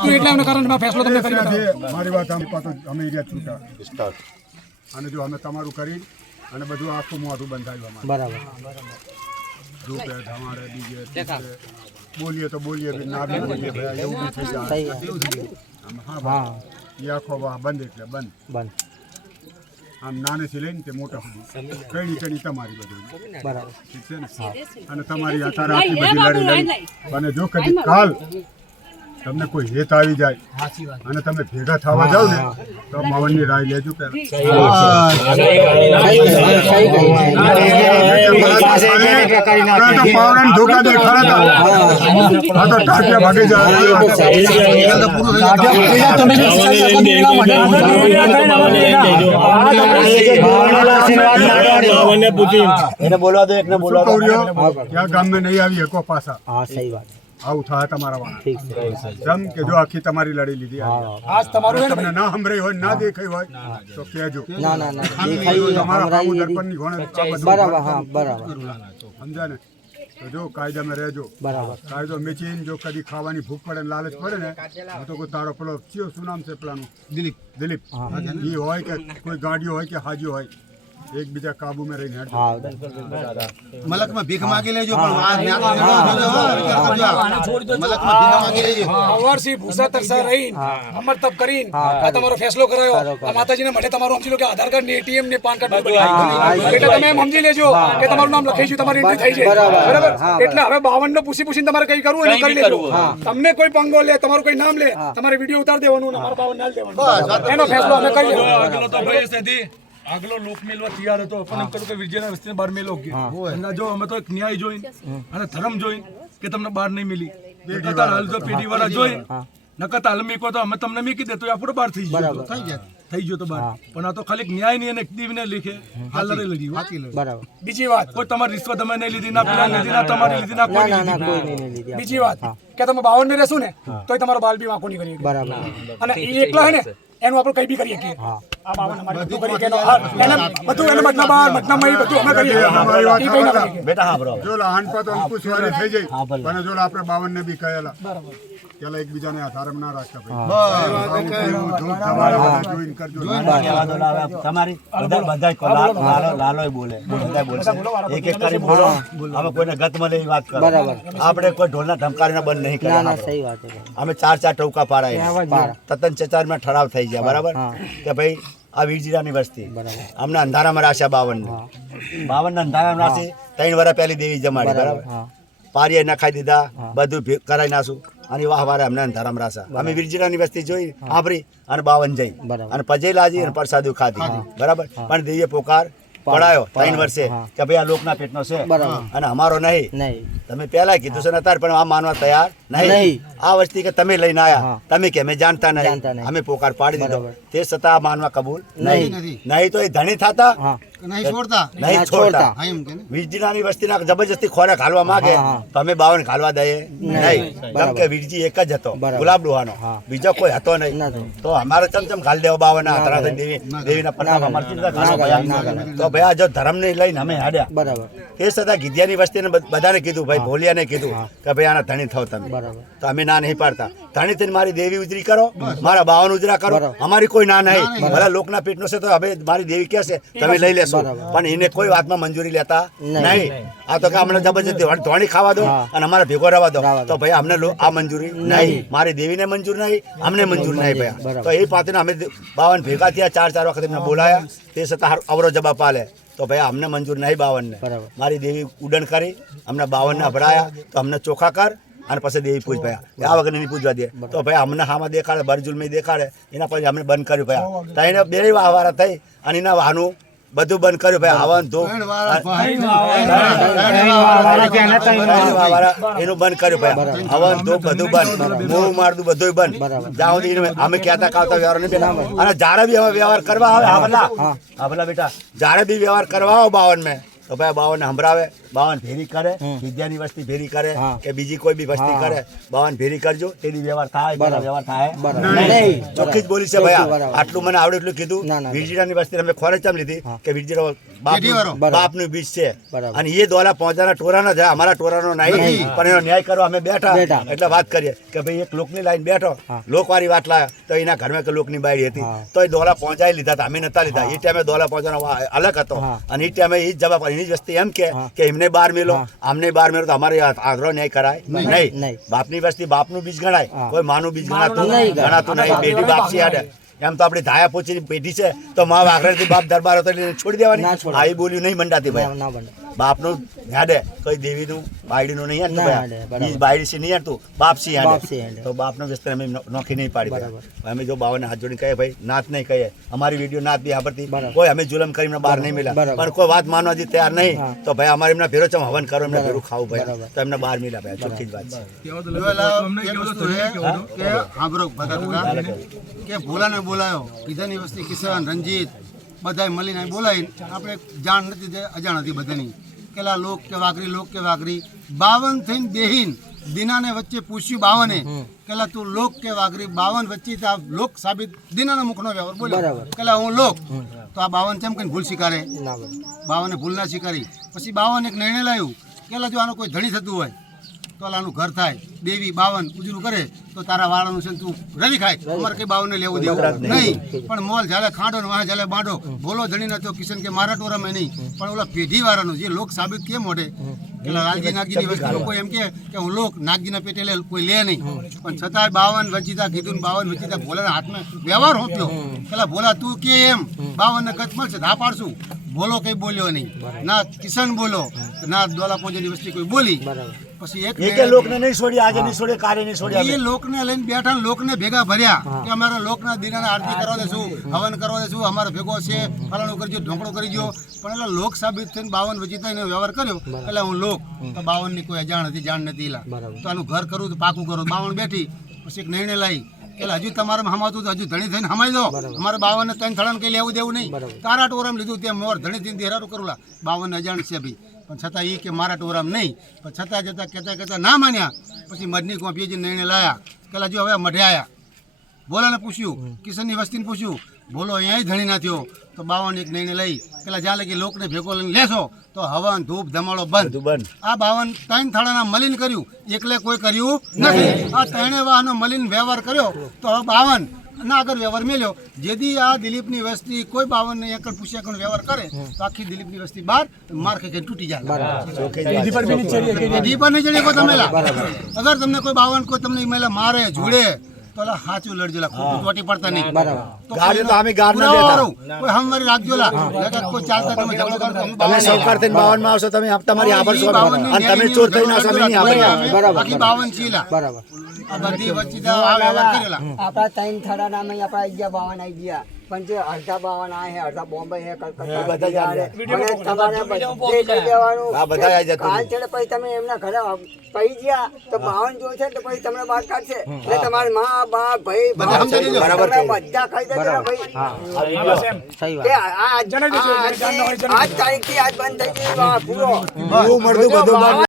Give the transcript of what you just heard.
આવતું એટલે એના કારણે મેં ફેસલો તમને કરી મારી વાત આમ પાછો અમે એરિયા છૂટા. અને જો અમે તમારું કરી અને બધું આખું મોઢું બંધાયું અમારે. બરાબર. ધૂપે ધમાડે બીજે બોલીએ તો બોલીએ બી ના બી બોલીએ ભાઈ એવું બી થઈ જાય. સહી વાત. આમ હા એ આખો વાહ બંધ એટલે બંધ. બંધ. આમ નાનેથી લઈને તે મોટા સુધી. કઈ કઈ તમારી બધી. બરાબર. ઠીક છે ને? અને તમારી અત્યારે આટલી બધી લડી. લઈ અને જો કદી કાલ તમને કોઈ હેત આવી જાય અને તમે ભેગા થવા જાવ ને તો માવનની રાય લેજો પેલા. પાવડાને ધોકા દે ખરા તા. તો ટાટિયા ભાગી એને બોલવા દો એકને બોલવા દો ક્યાં ગામ ગામમાં નહીં આવી એકો પાછા? હા સહી વાત. આવું થાય તમારા વાળા. જેમ કે જો આખી તમારી લડી લીધી. આજ તમારું તમને ના સંભળાઈ હોય ના દેખાઈ હોય તો કહેજો. ના ના ના દેખાઈ તમારા હમરાઈ દર્પણની ઘોડે બરાબર હા બરાબર. સમજ્યા ને તો જો કાયદામાં રહેજો. બરાબર. કાયદો મેચીને જો કદી ખાવાની ભૂખ પડે ને લાલચ પડે ને તો કોઈ તારો પેલો શું નામ છે પેલાનું? દિલીપ. દિલીપ. એ હોય કે કોઈ ગાડીઓ હોય કે હાજી હોય. એકબીજા કાબુમાં રહીને મલકમાં ભીખ માંગી લેજો પણ મલકમાં ભીખ માંગી લેજો. અવારથી ભૂસા તરસા રહીને, અમર તપ કરીને, આ તમારો ફેસલો કરાયો. આ માતાજીને મઢે તમારું સમજી લો કે આધાર કાર્ડ ને એટીએમ ને પાન કાર્ડ એટલે તમે એમ સમજી લેજો કે તમારું નામ લખાઈ ગયું તમારી એન્ટ્રી થઈ જાય બરાબર. એટલે હવે બાવન નો પૂછી પૂછીને તમારે કઈ કરવું હોય એ કરી લેજો. તમને કોઈ પંગો લે તમારું કોઈ નામ લે તમારે વીડિયો ઉતાર દેવાનું અને અમારા બાવન ના દેવાનું. એનો ફેસલો અમે કરી લેવો આગલો લોક મેલવા તૈયાર હતો. પણ એમ કે વિજયના રસ્તે બહાર મેલો કે અને જો અમે તો એક ન્યાય જોઈને અને ધર્મ જોઈને કે તમને બહાર નહીં મિલી. નકર હાલ તો પેઢી વાળા જોઈ. નકર હાલ મીકો તો અમે તમને મીકી દે તો આપણો બહાર થઈ ગયો. થઈ ગયા. થઈ ગયો તો બહાર. પણ આ તો ખાલી ન્યાયની અને એક દીવને લીખે આ લડાઈ લડી. બરાબર. બીજી વાત. કોઈ તમારી રિશ્વત અમે નહીં લીધી ના પેલા લીધી ના તમારી લીધી ના કોઈ ના ના કોઈ નહીં લીધી બીજી વાત. કે તમે બાવન ને રહેશો ને તોય તમારો બાલ બી વાંકો નહીં કરી બરાબર. અને એ એકલા હે ને એનું આપણે કઈ બી કરીએ કે આ બાવન અમારે બધું કરીએ. કે એનો બધું બાર બધું અમે કરીએ. બેટા હા બરાબર. જો હાનપા તો અંકુશ વાળી થઈ જાય પણ જો આપણે બાવન ને બી કહેલા. પેલા એકબીજાને આધારમ ના રાખતા તમારે બધા જોઈને કરજો. તમારી બધા બધા કો- લાલો બોલે. બધા બોલે એક એક કરી બોલો. અમે કોઈને ગત મળે એ વાત કરો. બરાબર. આપણે કોઈ ઢોલના ધમકારીને બંધ નહીં ના ના સહી વાત છે અમે ચાર ચાર ટોકા પાડાય તતન ચચારમાં ઠરાવ થઈ ગયા બરાબર? કે ભાઈ આ વીરજીરાની વસ્તી. અમને અંધારામાં રાખ્યા બાવન બાવન ને અંધારામાં રાખી ત્રણ વર્ષ પહેલી દેવી જમાડી બરાબર પારીએ નખાઈ દીધા બધું ભે- કરાઈ નાશું અને વાહ વારે અમને અંધારામાં રાસા. અમે વિરજીરાની વસ્તી જોઈ આભરી અને બાવન જઈ. અને પજે લાજી અને પ્રસાદુ ખાધી. બરાબર? પણ દેવીએ પોકાર પડાયો ત્રણ વર્ષે કે ભાઈ આ લોકના પેટનો છે. અને અમારો નહીં. નહીં. તમે પહેલા કીધું છે ને અત્યારે પણ આ માનવા તૈયાર. નહીં. આ વસ્તી કે તમે લઈને આયા. તમે કે અમે જાણતા નહીં. અમે પોકાર પાડી દીધો. તે છતાં આ માનવા કબૂલ નહીં. નહીં તો એ ધણી થતા. નહીં છોડતા. નહીં છોડતા. વીરજીનાની વસ્તીના જબરજસ્તી ખોરાક હાલવા માંગે. તો અમે બાવન ખાલવા દઈએ. નહીં. કેમ કે વીરજી એક જ હતો. ગુલાબ ડોહાનો. બીજો કોઈ હતો નહીં. તો અમારે ચમચમ ખાલી દેવો બાવન હાથરા દેવી દેવીના પન્ના અમારે? તો ભયા જો ધર્મને લઈને અમે હાડ્યા. બરાબર. તે છતાં ગીધિયાની વસ્તીને બધાને કીધું ભાઈ ભોલિયાને કીધું કે ભાઈ આના ધણી થાવ તમે. બરાબર. તો અમે ના નહીં પાડતા. ધણી થઈને મારી દેવી ઉજરી કરો મારા બાવન ઉજરા કરો. અમારી કોઈ ના નહીં. ભલા લોકના પેટનો છે તો હવે મારી દેવી કે છે? તમે લઈ લેશો. પણ એને કોઈ વાતમાં મંજૂરી લેતા નહીં. આ તો કે અમને જબરજસ્તી ધોણી ખાવા દો અને અમારા ભેગો રહેવા દો. તો ભાઈ અમને લો- આ મંજૂરી નહીં. મારી દેવીને મંજૂર નહીં અમને મંજૂર નહીં ભાઈ. તો એ પાત્રને અમે બાવન ભેગા થયા ચાર ચાર વખત એમને બોલાયા. તે છતાં હારું અવરો જવાબ પાલે તો ભાઈ અમને મંજૂર નહીં બાવનને. મારી દેવી ઉડન કરી અમને બાવનને અભરાયા તો અમને ચોખા કર અને પછી દેવી પૂજ ભાઈ. આ વગર નહીં પૂજવા દે. તો ભાઈ અમને હામાં દેખાડે બરજુલમી દેખાડે. એના પછી અમને બંધ કર્યું ભાઈ. ત્યાં એને બે વાવારા થઈ અને એના વાહનું બધું બંધ કર્યું ભાઈ. આવન તો એનું બંધ કર્યું ભાઈ. હવન તો બધું બંધ. મોં મારતું બધું. બંધ જ્યાં સુધી અમે કહેતા કાવતા વ્યવહાર નહીં પેલા અને જ્યારે બી હવે વ્યવહાર કરવા આવે હા ભલા. હા. ભલા બેટા. જ્યારે બી વ્યવહાર કરવા આવો બાવન મેં તો ભાઈ બાવન સંભળાવે. બાવન ભેરી કરે વિદ્યાની વસ્તી ભેરી કરે કે બીજી કોઈ બી વસ્તી કરે બાવન ભેરી કરજો તેની વ્યવહાર થાય બરાબર. વ્યવહાર થાય. બરાબર. નહીં. નહીં. ચોખ્ખી જ બોલી છે ભાઈ આટલું મને આવડે એટલું કીધું. ના. વસ્તી અમે ખોરે ચમ લીધી કે વિરજીરો બાપનું બાપનું બીજ છે. અને એ દ્વારા પહોંચાના ટોરાનો છે અમારા ટોરાનો નહીં નહીં. પણ એનો ન્યાય કરવા અમે બેઠા. એટલે વાત કરીએ કે ભાઈ એક લોકની લાઈન બેઠો. લોકવાળી લોકવારી વાત લાયા તો એના ઘરમાં કે લોકની બાયડી હતી. તો એ દોલા પહોંચાઈ લીધા હતા અમે નતા લીધા. એ ટાઈમે દોલા પહોંચવાનો અલગ હતો. અને એ ટાઈમે એ જ જવાબ એની જ વસ્તી એમ કે હા. કે એમને બાર મેલો અમને બાર મેલો તો અમારે આગ્રહ ન્યાય કરાય? નહીં. નહીં. નહીં. બાપની વસ્તી બાપનું બીજ ગણાય. કોઈ માનું બીજ ગણાતું ગણાતું નહીં. બેટી બાપ છે. એમ તો આપણી ધાયા પોચી પેઢી છે તો મા વાઘરેથી બાપ દરબાર હતો એટલે છોડી દેવાની. આવી બોલ્યું નહીં મંડાતી ભાઈ. બાપનું હેડે. કોઈ દેવીનું બાયડીનું નહીં બરાબર. ઈ બાયડી નહીં યાદતું બાપ યાદે. તો બાપનો વિસ્તાર અમે નોખી નહીં પાડી બરાબર. અમે જો બાવાને હાથ જોડીને કહીએ ભાઈ નાત નહીં કહીએ. અમારી વીડિયો નાત બી સાંભળતી. કોઈ અમે જુલમ કરીને બહાર નહીં મળ્યા. પણ કોઈ વાત માનવા જે તૈયાર નહીં. તો ભાઈ અમારે એમના ભેરો ચમ હવન કરો એમને ભેરું ખાવું ભાઈ. તો એમને બહાર મળ્યા ભાઈ. ચોખ્ખી જ વાત છે. કે ભોલાને બોલાયો. કીધાની વસ્તી કિસાન રંજીત. બધાય મળીને બોલાવીને બોલાવી આપણે જાણ નથી અજાણ હતી બધાની. કેલા લોક કે વાઘરી લોક કે વાઘરી. બાવન થઈને બેહીન દીનાને વચ્ચે પૂછ્યું બાવને કેલા તું લોક કે વાઘરી? બાવન વચ્ચે તો આ લોક સાબિત દીનાના મુખનો વ્યવહાર બોલ્યો. કેલા હું લોક? તો આ બાવન કેમ કઈ ભૂલ સ્વીકારે. બાવને ભૂલ ના સ્વીકારી. પછી બાવન એક નિર્ણય લાવ્યું કેલા જો આનું કોઈ ધણી થતું હોય તો આનું ઘર થાય દેવી બાવન ઉજરું કરે તો તારા વાળાનું છે ને તું રવિ ખાય. અમારે કઈ બાવન લેવું દેવું નહીં. પણ મોલ જાલે ખાંડો ને વાહ જાલે બાંડો. બોલો ધણી નતો કિશન કે મારા ટોરામાં નહીં. પણ ઓલા પેઢી વાળાનું જે લોક સાબિત કેમ મોઢે? પેલા લાલજી નાગજીની વસ્તુ લોકો એમ કે કે હું લોક નાગજીના પેટે લે કોઈ લે નહીં. પણ છતાંય બાવન વચિતા કીધું ને બાવન વચિતા ભોલાના હાથમાં વ્યવહાર હોપ્યો. પેલા ભોલા તું કે એમ? બાવન ને કચ્છ મળશે? હા પાડશું. બોલો કઈ બોલ્યો નહીં. ના કિશન બોલો ના દોલા પહોંચેની વસ્તી કોઈ બોલી. પછી એક એકે લોકને નહીં છોડી આજે નહીં છોડી કાલે નહીં છોડી એ લોકને લઈને બેઠા લોકને ભેગા ભર્યા કે અમારા લોકના દીનાને આરતી કરવા દેશું હવન કરવા દેશું અમારો ભેગો છે ફલાણું કરજો ઢોકળો કરી ગયો પણ એટલે લોક સાબિત થઈને બાવન એનો વ્યવહાર કર્યો. એટલે હું લોક તો બાવનની કોઈ અજાણ હતી જાણ નથી એલા તો આનું ઘર કરું તો પાકું કરું. બાવન બેઠી પછી એક નિર્ણય લાવી એટલે હજુ તમારે હમાતું તો હજુ ધણી થઈને હમાઈ દો. અમારે બાવન ને ત્રણ થડાને કઈ લેવું દેવું નહીં. તારા ટોરમ લીધું ત્યાં મોર ધણી થઈને દેરારું કરુલા બાવન અજાણ છે ભાઈ. પણ છતાં એ કે મારા ટોરામ નહીં. પણ છતાં જતાં કહેતા કહેતા ના માન્યા. પછી મઢની કોપીએ નિર્ણય લાયા. પેલા જો હવે મઢે આવ્યા બોલાને પૂછ્યું કિશનની વસ્તીને પૂછ્યું. બોલો અહીંયા ધણી ના થયો. તો બાવન એક નિર્ણય લઈ. પેલા જ્યાં લગી લોકને ભેગો લઈને લેશો તો હવન ધૂપ ધમાડો બંધ. બંધ આ બાવન ત્રણ થાળાના મલિન કર્યું. એકલે કોઈ કર્યું નથી. આ ત્રણે વાહનો મલિન વ્યવહાર કર્યો. તો હવે બાવન. ના આગળ વ્યવહાર મેલ્યો જેથી આ દિલીપની વસ્તી કોઈ બાવન એકર પૂછ્યા એકડ વ્યવહાર કરે તો આખી દિલીપની વસ્તી બાર માર ખાઈ તૂટી જાય. દીપર નહીં ચડી કોઈ તમે અગર તમને કોઈ બાવન કોઈ તમને મેલા મારે જોડે તો લા સાચું લડજો લા ખોટું ચોટી પડતા નહીં. બરાબર. ગાડી તો અમે ગાર ના દેતા. કોઈ હમવારી રાખજો લા. નકર કોઈ ચાલતા તમે ઝઘડો કરો તો તમે સૌકાર થઈને બાવનમાં આવશો તમે તમારી આભર સો અને તમે ચોર થઈને આવશો અમે નહીં કરીએ બરાબર, બાકી બરાબર. બાવન છીએ લા. બરાબર. આ બધી વચ્ચે તો આ વ્યવહાર કરેલા આપણા ટાઈમ થડાના નામે આપણા આઈ ગયા બાવન આઈ ગયા. પણ જે અડધા બાવન આ હે અડધા બોમ્બે હે કલકત્તા બધા જાય અને તમારે બધે કહી દેવાનું આ બધા આવી જતું કાલ છે પછી તમે એમના ઘરે કહી ગયા તો બાવન જો છે તો પછી તમને બહાર કાઢશે. એટલે તમારી માં બાપ ભાઈ બરાબર બધા કહી દેજો ભાઈ. સહી કે વાત. આ આજ આજ તારીખથી આજ બંધ થઈ ગઈ આ પૂરો. હું મળતું બધું બંધ